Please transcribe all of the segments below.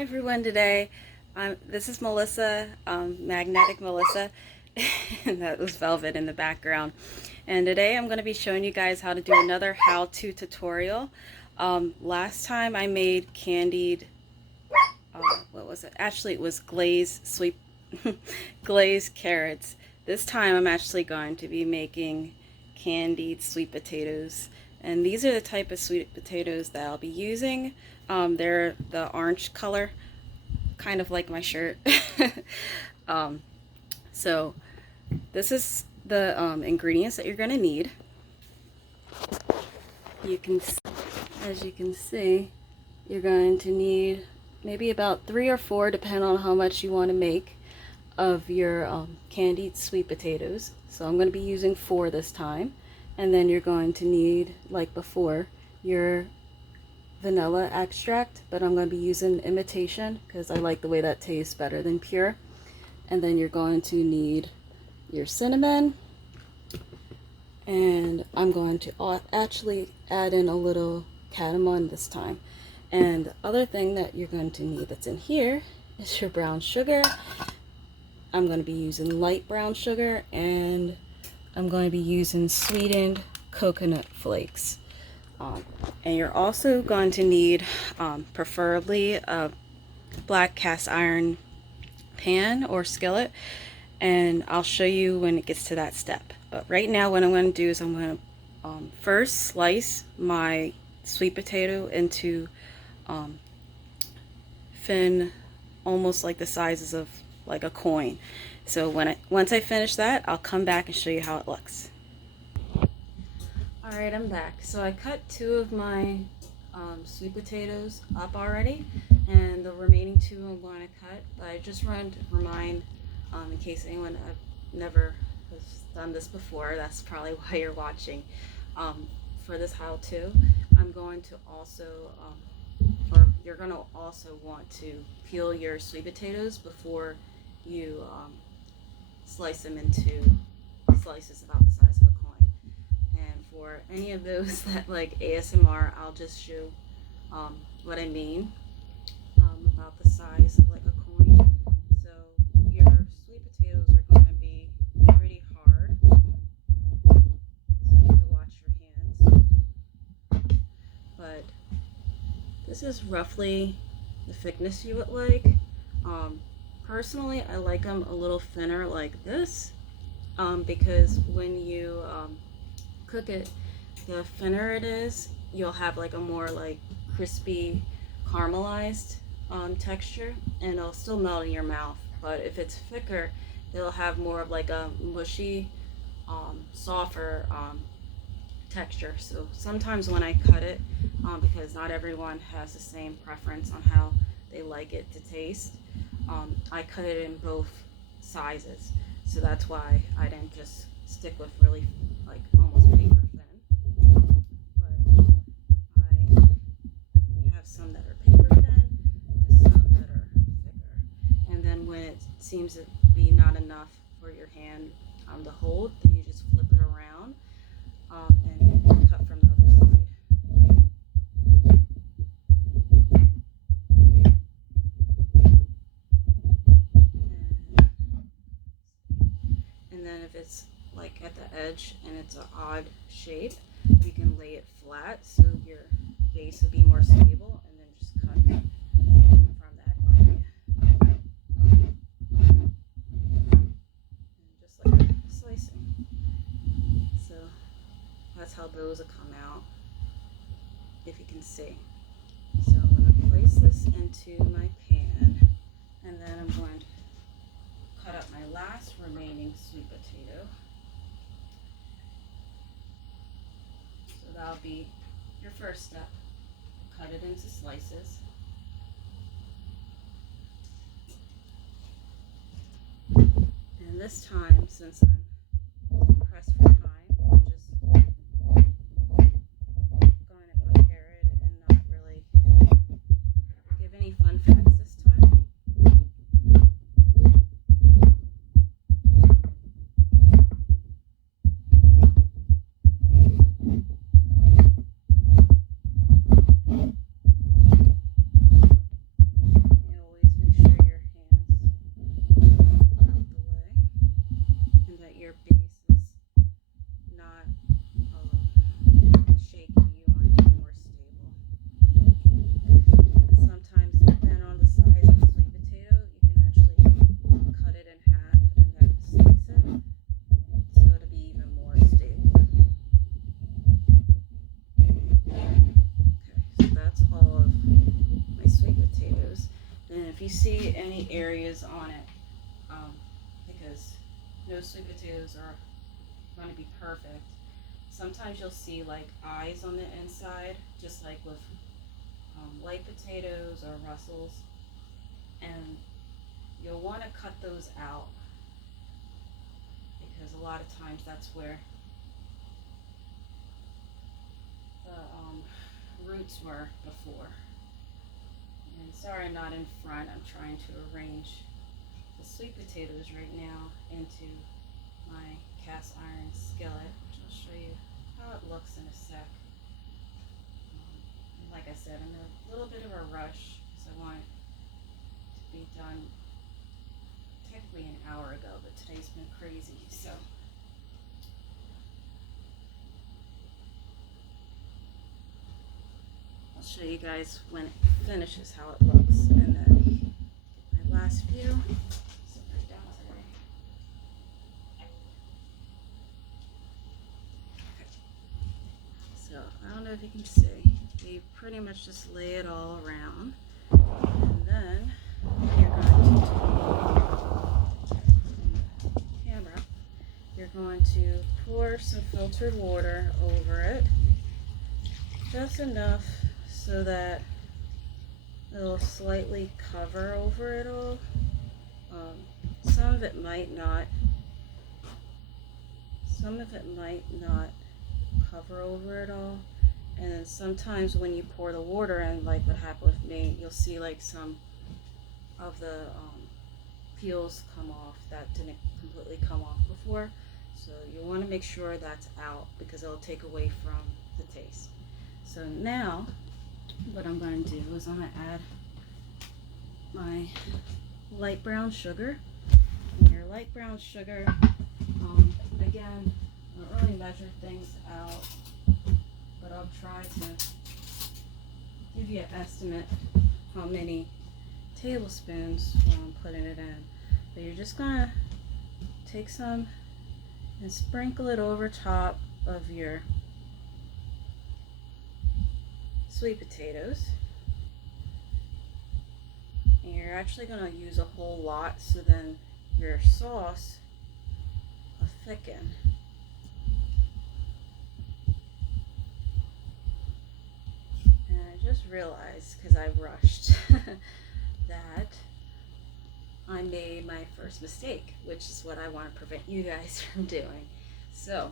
Hi everyone today. This is Melissa, Magnetic Melissa, and that was Velvet in the background. And today I'm going to be showing you guys how to do another how-to tutorial. Last time I made candied, what was it? Actually it was glazed sweet, glazed carrots. This time I'm actually going to be making candied sweet potatoes. And these are the type of sweet potatoes that I'll be using. They're the orange color, kind of like my shirt. um, so this is the ingredients that you're going to need. As you can see, you're going to need maybe about 3 or 4, depending on how much you want to make, of your candied sweet potatoes. So I'm going to be using 4 this time. And then you're going to need, like before, your vanilla extract, but I'm going to be using imitation because I like the way that tastes better than pure. And then you're going to need your cinnamon, and I'm going to actually add in a little cardamom this time. And the other thing that you're going to need that's in here is your brown sugar. I'm going to be using light brown sugar, and I'm going to be using sweetened coconut flakes. And you're also going to need preferably a black cast iron pan or skillet, and I'll show you when it gets to that step. But right now what I'm going to do is I'm going to first slice my sweet potato into thin, almost like the sizes of like a coin. So once I finish that, I'll come back and show you how it looks. Alright, I'm back. So I cut 2 of my sweet potatoes up already, and the remaining 2 I'm going to cut. But I just wanted to remind, in case anyone never has done this before, that's probably why you're watching. For this how-to, I'm going to also, or you're going to also want to peel your sweet potatoes before you slice them into slices about the size of a coin. And for any of those that like ASMR, I'll just show what I mean about the size of like a coin. So your sweet potatoes are going to be pretty hard, so you have to watch your hands. But this is roughly the thickness you would like. Personally, I like them a little thinner like this, because when you cook it, the thinner it is, you'll have like a more like crispy caramelized texture, and it'll still melt in your mouth. But if it's thicker, it'll have more of like a mushy, softer texture. So sometimes when I cut it, because not everyone has the same preference on how they like it to taste, I cut it in both sizes. So that's why I didn't just stick with really like almost paper thin. But I have some that are paper thin and some that are thicker. And then when it seems to be not enough for your hand to hold, then you just flip it around and cut from the other side. And then if it's like at the edge and it's an odd shape, you can lay it flat so your base will be more stable, and then just cut from that area. And just like slicing. So that's how those will come out, if you can see. So I'm going to place this into my pan, and then I'm going to cut up my last remaining sweet potato. So that'll be your first step. Cut it into slices. And this time, since I'm pressed for time, I'm just going to prepare it and not really give any fun facts this time. if you see any areas on it, because no sweet potatoes are going to be perfect, sometimes you'll see like eyes on the inside, just like with light potatoes or Russells, and you'll want to cut those out because a lot of times that's where the roots were before. And sorry I'm not in front, I'm trying to arrange the sweet potatoes right now into my cast iron skillet, which I'll show you how it looks in a sec. Like I said, I'm in a little bit of a rush because I want it to be done technically an hour ago, but today's been crazy, so. I'll show you guys when it finishes how it looks, and then my last view. Sit right down today. Okay. So I don't know if you can see. You pretty much just lay it all around, and then you're going to camera. You're going to pour some filtered water over it, just enough so that it'll slightly cover over it all. Some of it might not cover over it all. And then sometimes when you pour the water in, like what happened with me, you'll see like some of the peels come off that didn't completely come off before. So you want to make sure that's out because it'll take away from the taste. So now what I'm going to do is I'm going to add my light brown sugar. And your light brown sugar, again, I don't really measure things out, but I'll try to give you an estimate how many tablespoons when I'm putting it in. But you're just going to take some and sprinkle it over top of your sweet potatoes. And you're actually going to use a whole lot, so then your sauce will thicken. And I just realized, because I rushed, that I made my first mistake, which is what I want to prevent you guys from doing. So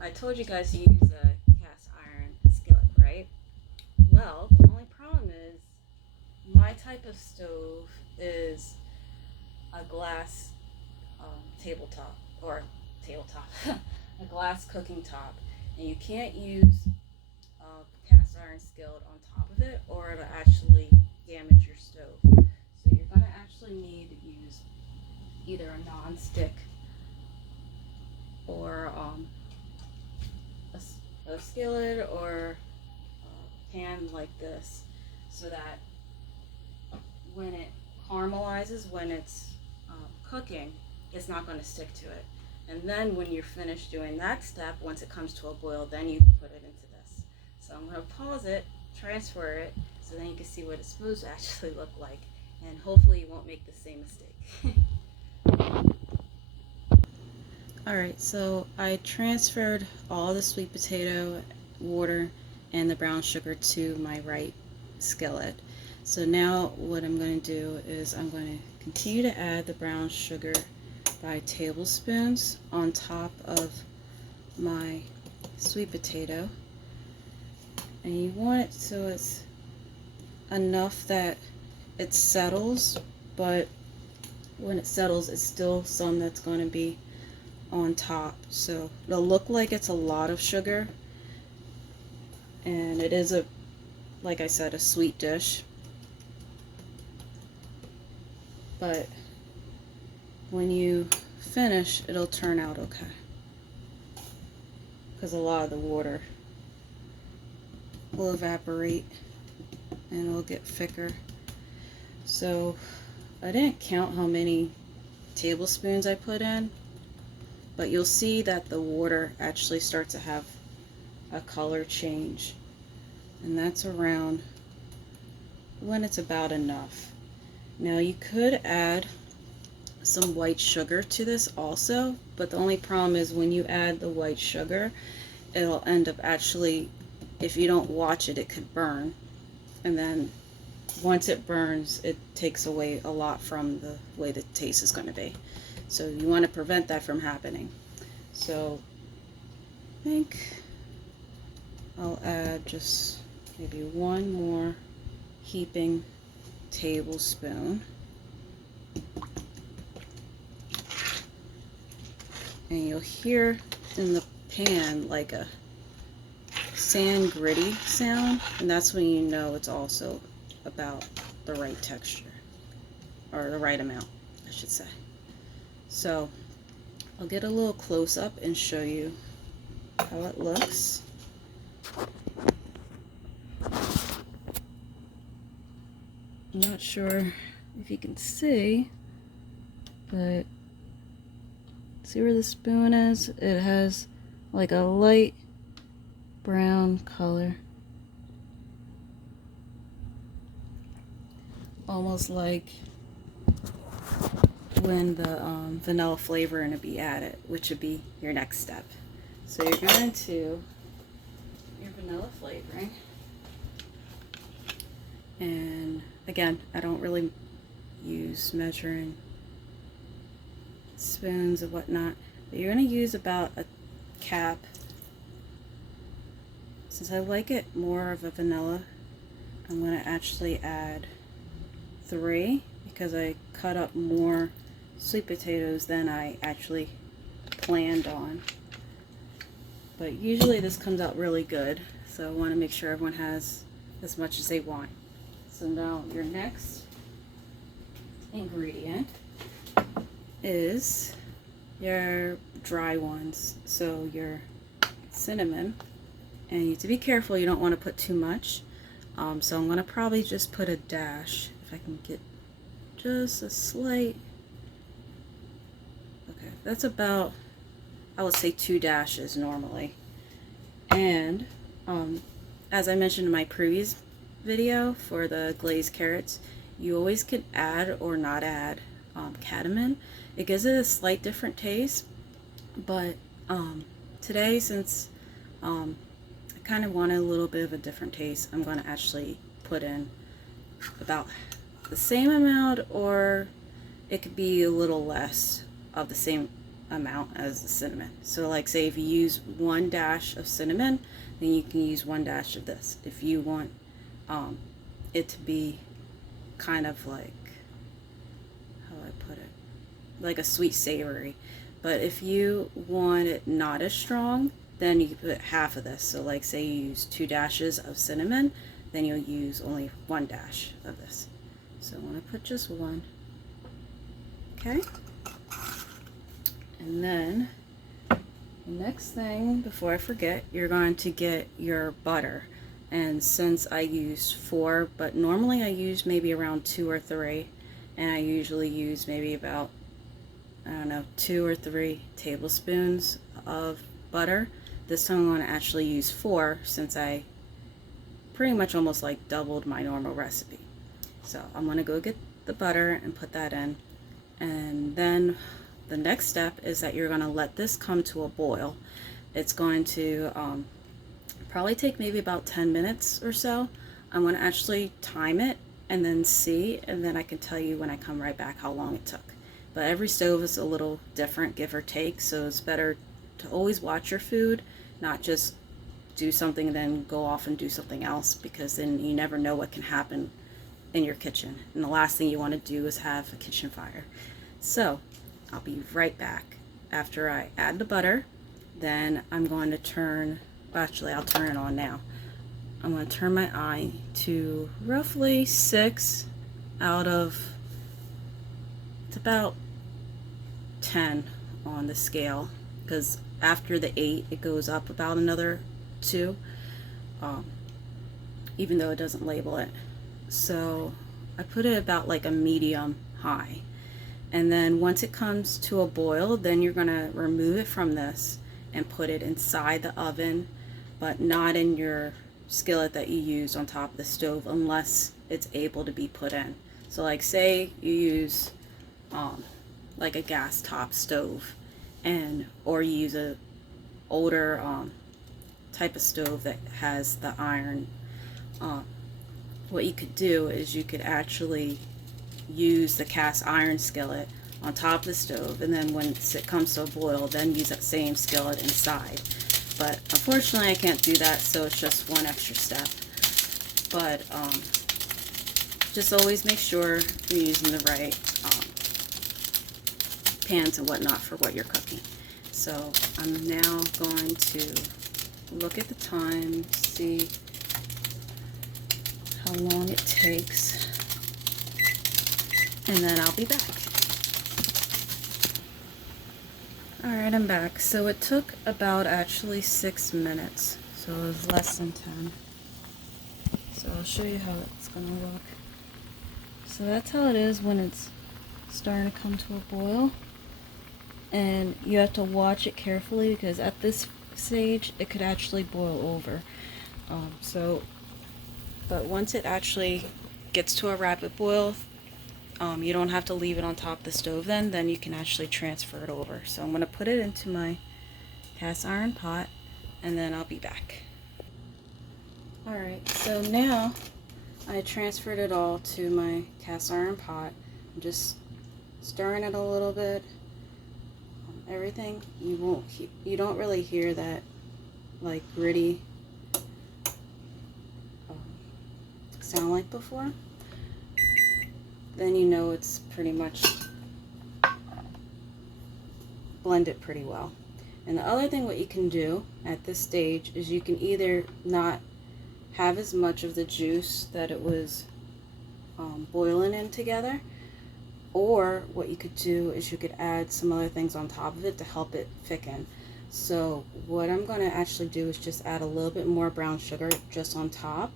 I told you guys to use a cast iron skillet, right? Well, the only problem is my type of stove is a glass tabletop, a glass cooking top, and you can't use a cast iron skillet on top of it or it'll actually damage your stove. So you're going to actually need to use either a non-stick or a skillet or a pan like this, so that when it caramelizes, when it's cooking, it's not going to stick to it. And then when you're finished doing that step, once it comes to a boil, then you put it into this. So I'm going to pause it, transfer it, so then you can see what it's supposed to actually look like, and hopefully you won't make the same mistake. Alright, so I transferred all the sweet potato water and the brown sugar to my right skillet. So now what I'm going to do is I'm going to continue to add the brown sugar by tablespoons on top of my sweet potato. And you want it so it's enough that it settles, but when it settles, it's still some that's going to be on top. So it'll look like it's a lot of sugar, and it is, like I said, a sweet dish. But when you finish, it'll turn out okay, because a lot of the water will evaporate and it'll get thicker. So I didn't count how many tablespoons I put in, but you'll see that the water actually starts to have a color change, and that's around when it's about enough. Now you could add some white sugar to this also, but the only problem is when you add the white sugar, it'll end up actually, if you don't watch it, it could burn. And then once it burns, it takes away a lot from the way the taste is going to be. So you want to prevent that from happening. So I think I'll add just maybe one more heaping tablespoon. And you'll hear in the pan like a sand gritty sound, and that's when you know it's also about the right texture, or the right amount, I should say. So I'll get a little close up and show you how it looks. I'm not sure if you can see, but see where the spoon is? It has like a light brown color. Almost like when the vanilla flavoring would be added, which would be your next step. So you're going to your vanilla flavoring. And again, I don't really use measuring spoons and whatnot, but you're going to use about a cap. Since I like it more of a vanilla, I'm going to actually add 3 because I cut up more sweet potatoes than I actually planned on. But usually this comes out really good, so I want to make sure everyone has as much as they want. So now your next ingredient is your dry ones, so your cinnamon. And you have to be careful, you don't want to put too much. So I'm going to probably just put a dash, if I can get just a slight. Okay, that's about, I would say 2 dashes normally. And as I mentioned in my previous video for the glazed carrots, you always can add or not add cadmium. It gives it a slight different taste, but today, since I kind of wanted a little bit of a different taste, I'm going to actually put in about the same amount, or it could be a little less of the same amount as the cinnamon. So like, say if you use 1 dash of cinnamon, then you can use 1 dash of this. If you want it to be kind of like, how do I put it, like a sweet savory. But if you want it not as strong, then you can put half of this. So like, say you use 2 dashes of cinnamon, then you'll use only 1 dash of this. So I'm going to put just 1. Okay. And then the next thing, before I forget, you're going to get your butter. And since I use 4, but normally I use maybe around 2 or 3, and I usually use maybe about, I don't know, 2 or 3 tablespoons of butter. This time I'm going to actually use 4, since I pretty much almost like doubled my normal recipe. So I'm going to go get the butter and put that in. And then the next step is that you're going to let this come to a boil. It's going to probably take maybe about 10 minutes or so. I'm going to actually time it and then see, and then I can tell you when I come right back how long it took. But every stove is a little different, give or take, so it's better to always watch your food, not just do something and then go off and do something else, because then you never know what can happen in your kitchen. And the last thing you want to do is have a kitchen fire. So I'll be right back after I add the butter. Then I'm going to turn, actually I'll turn it on now. I'm going to turn my eye to roughly 6 out of, it's about 10 on the scale, because after the 8 it goes up about another 2, even though it doesn't label it. So I put it about like a medium high, and then once it comes to a boil, then you're going to remove it from this and put it inside the oven, but not in your skillet that you use on top of the stove unless it's able to be put in. So like say you use like a gas top stove, and or you use a older type of stove that has the iron, what you could do is you could actually use the cast iron skillet on top of the stove, and then when it comes to a boil, then use that same skillet inside. But unfortunately I can't do that, so it's just one extra step. But just always make sure you're using the right pans and whatnot for what you're cooking. So I'm now going to look at the time, see how long it takes, and then I'll be back. Alright, I'm back. So it took about actually 6 minutes, so it was less than 10. So I'll show you how it's going to look. So that's how it is when it's starting to come to a boil. And you have to watch it carefully, because at this stage it could actually boil over. But once it actually gets to a rapid boil, you don't have to leave it on top of the stove then you can actually transfer it over. So I'm going to put it into my cast iron pot, and then I'll be back. Alright, so now I transferred it all to my cast iron pot. I'm just stirring it a little bit. Everything, you don't really hear that like gritty sound like before. Then you know it's pretty much blended pretty well. And the other thing what you can do at this stage is you can either not have as much of the juice that it was boiling in together, or what you could do is you could add some other things on top of it to help it thicken. So what I'm going to actually do is just add a little bit more brown sugar just on top,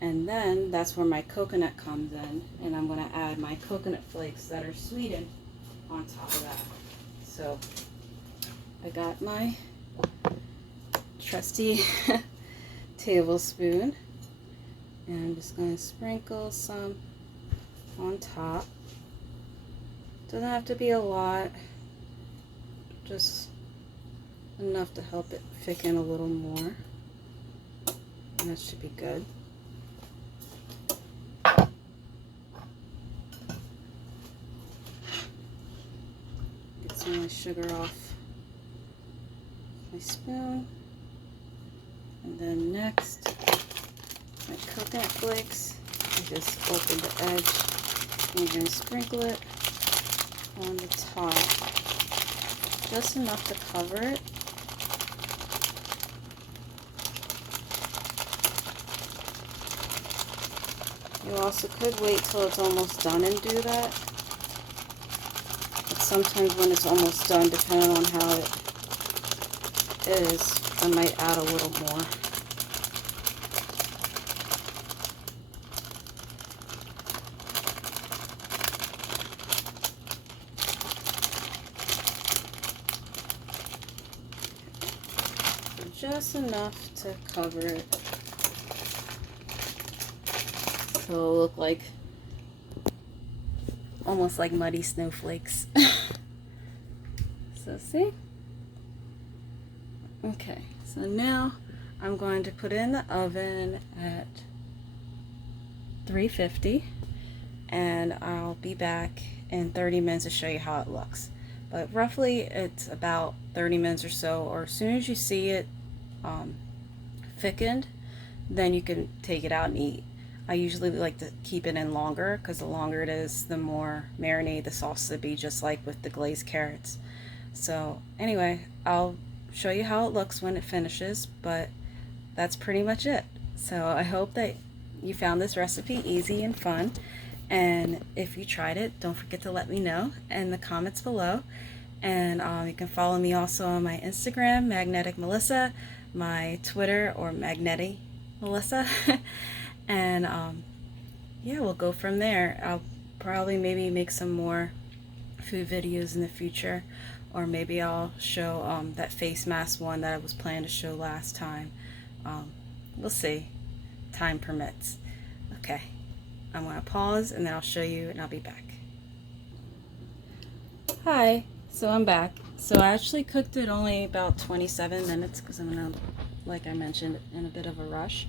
and then that's where my coconut comes in, and I'm going to add my coconut flakes that are sweetened on top of that. So I got my trusty tablespoon, and I'm just going to sprinkle some on top. Doesn't have to be a lot, just enough to help it thicken a little more, and that should be good. Get some of my sugar off my spoon, and then next my coconut flakes. I just open the edge, and you're going to sprinkle it on the top, just enough to cover it. You also could wait till it's almost done and do that, but sometimes when it's almost done, depending on how it is, I might add a little more. Just enough to cover it, so it'll look like almost like muddy snowflakes. So see? Okay, so now I'm going to put it in the oven at 350, and I'll be back in 30 minutes to show you how it looks. But roughly it's about 30 minutes or so, or as soon as you see it thickened, then you can take it out and eat. I usually like to keep it in longer, because the longer it is, the more marinade the sauce will be, just like with the glazed carrots. So anyway, I'll show you how it looks when it finishes, but that's pretty much it. So I hope that you found this recipe easy and fun, and if you tried it, don't forget to let me know in the comments below. And you can follow me also on my Instagram, Magnetic Melissa, my Twitter, or Magnetti Melissa. And yeah, we'll go from there. I'll probably maybe make some more food videos in the future, or maybe I'll show that face mask one that I was planning to show last time. We'll see, time permits. Okay, I'm going to pause and then I'll show you and I'll be back. Hi, so I'm back. So I actually cooked it only about 27 minutes because I'm in like I mentioned, in a bit of a rush.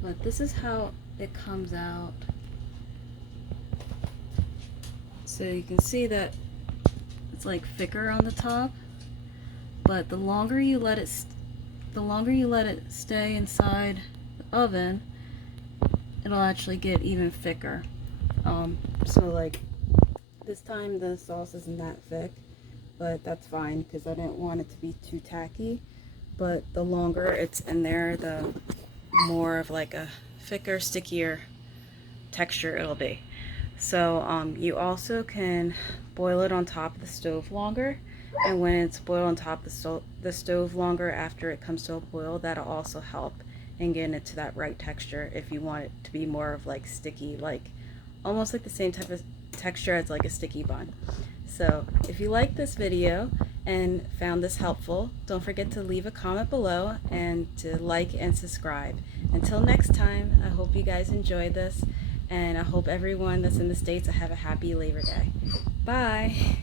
But this is how it comes out. So you can see that it's like thicker on the top, but the longer you let it stay inside the oven, it'll actually get even thicker. So like this time the sauce isn't that thick, but that's fine because I didn't want it to be too tacky. But the longer it's in there, the more of like a thicker, stickier texture it'll be. So you also can boil it on top of the stove longer, and when it's boiled on top of the stove longer after it comes to a boil, that'll also help in getting it to that right texture if you want it to be more of like sticky, like almost like the same type of texture as like a sticky bun. So if you like this video and found this helpful, don't forget to leave a comment below and to like and subscribe. Until next time, I hope you guys enjoyed this, and I hope everyone that's in the States have a happy Labor Day. Bye!